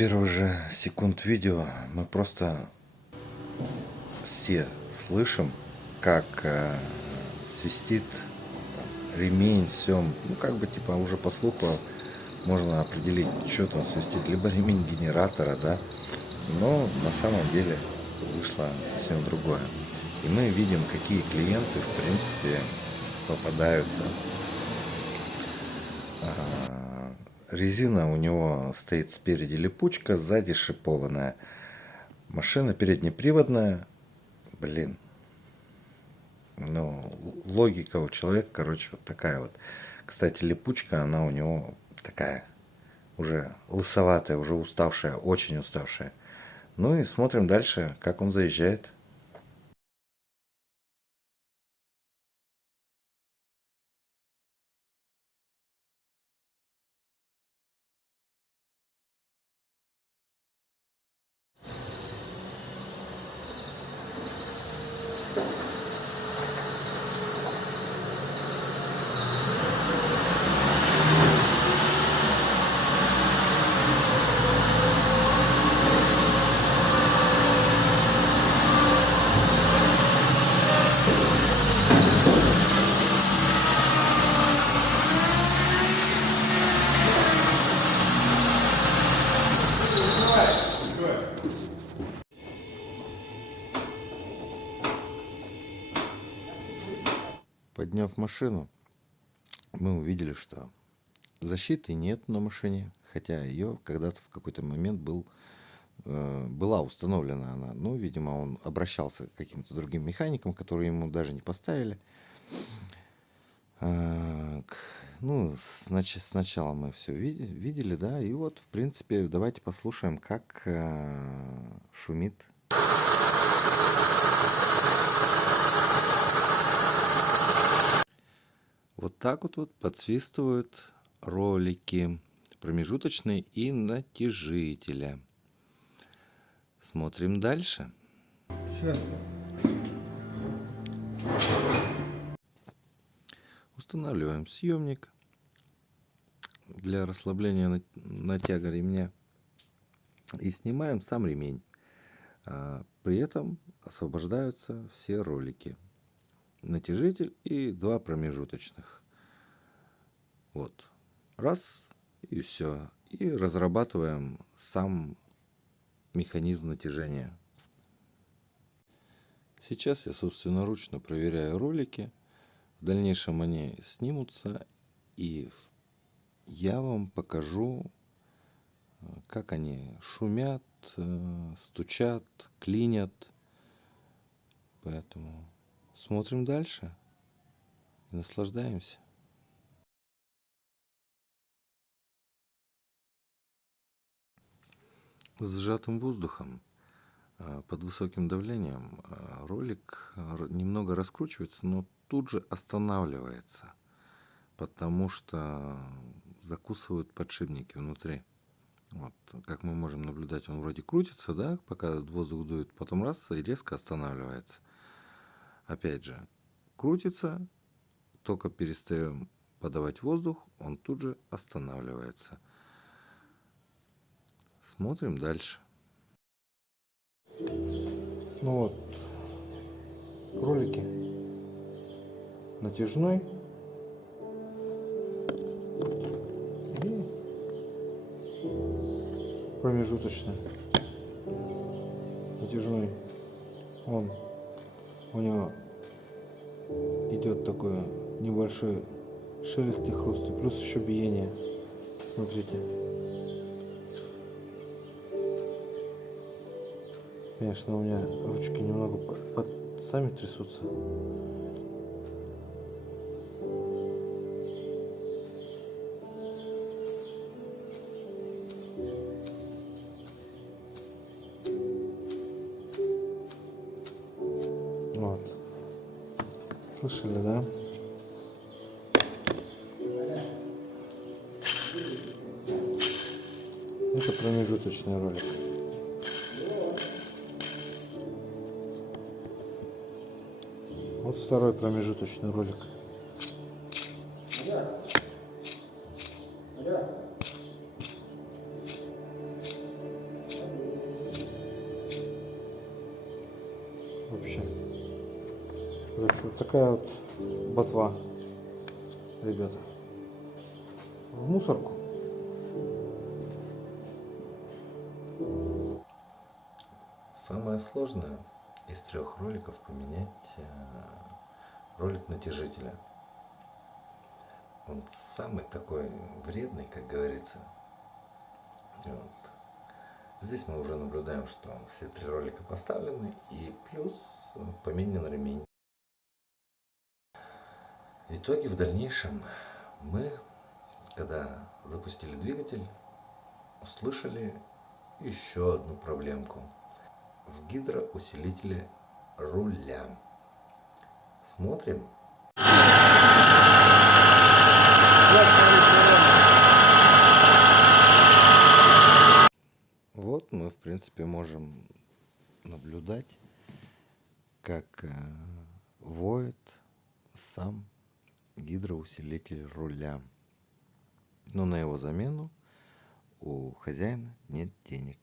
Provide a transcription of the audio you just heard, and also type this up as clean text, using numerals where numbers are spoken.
первых же секунд видео мы просто все слышим, как свистит ремень, все. Ну, как бы, типа, уже по слуху можно определить, что там свистит. Либо ремень генератора, да. Но на самом деле вышло совсем другое. И мы видим, какие клиенты, в принципе, попадаются. Резина у него стоит спереди липучка, сзади шипованная. Машина переднеприводная. Блин. Ну, логика у человека, короче, вот такая вот. Кстати, липучка, она у него такая уже лысоватая, уже уставшая, очень уставшая. Ну и смотрим дальше, как он заезжает. Подняв машину, мы увидели, что защиты нет на машине, хотя ее когда-то в какой-то момент была установлена она. Ну, видимо, он обращался к каким-то другим механикам, которые ему даже не поставили. Ну, значит, сначала мы все видели, да, и вот, в принципе, давайте послушаем, как шумит. Вот так вот подсвистывают ролики промежуточные и натяжителя. Смотрим дальше. Устанавливаем съемник для расслабления натяга ремня и снимаем сам ремень. При этом освобождаются все ролики. Натяжитель и два промежуточных. Вот. Раз и все. И разрабатываем сам механизм натяжения. Сейчас я собственноручно проверяю ролики. В дальнейшем они снимутся, и я вам покажу, как они шумят, стучат, клинят. Поэтому смотрим дальше и наслаждаемся. С сжатым воздухом под высоким давлением ролик немного раскручивается, но тут же останавливается, потому что закусывают подшипники внутри. Вот, как мы можем наблюдать, он вроде крутится, да, пока воздух дует, потом раз и резко останавливается. Опять же, крутится, только перестаем подавать воздух, он тут же останавливается. Смотрим дальше. Ну вот, ролики натяжной и промежуточный. Натяжной, у него идет такой небольшой шелест и хруст, и плюс еще биение. Смотрите. Конечно, у меня ручки немного сами трясутся. Вот. Слышали, да? Это промежуточный ролик. Вот второй промежуточный ролик. вообще. Короче, вот такая вот ботва, ребята. В мусорку. Самое сложное из 3 роликов поменять ролик натяжителя. Он самый такой вредный, как говорится. Вот. Здесь мы уже наблюдаем, что все 3 ролика поставлены, и плюс поменен ремень. В итоге в дальнейшем мы, когда запустили двигатель, услышали еще одну проблемку в гидроусилителе руля. Смотрим. Вот мы, в принципе, можем наблюдать, как воет сам гидроусилитель руля. Но на его замену у хозяина нет денег.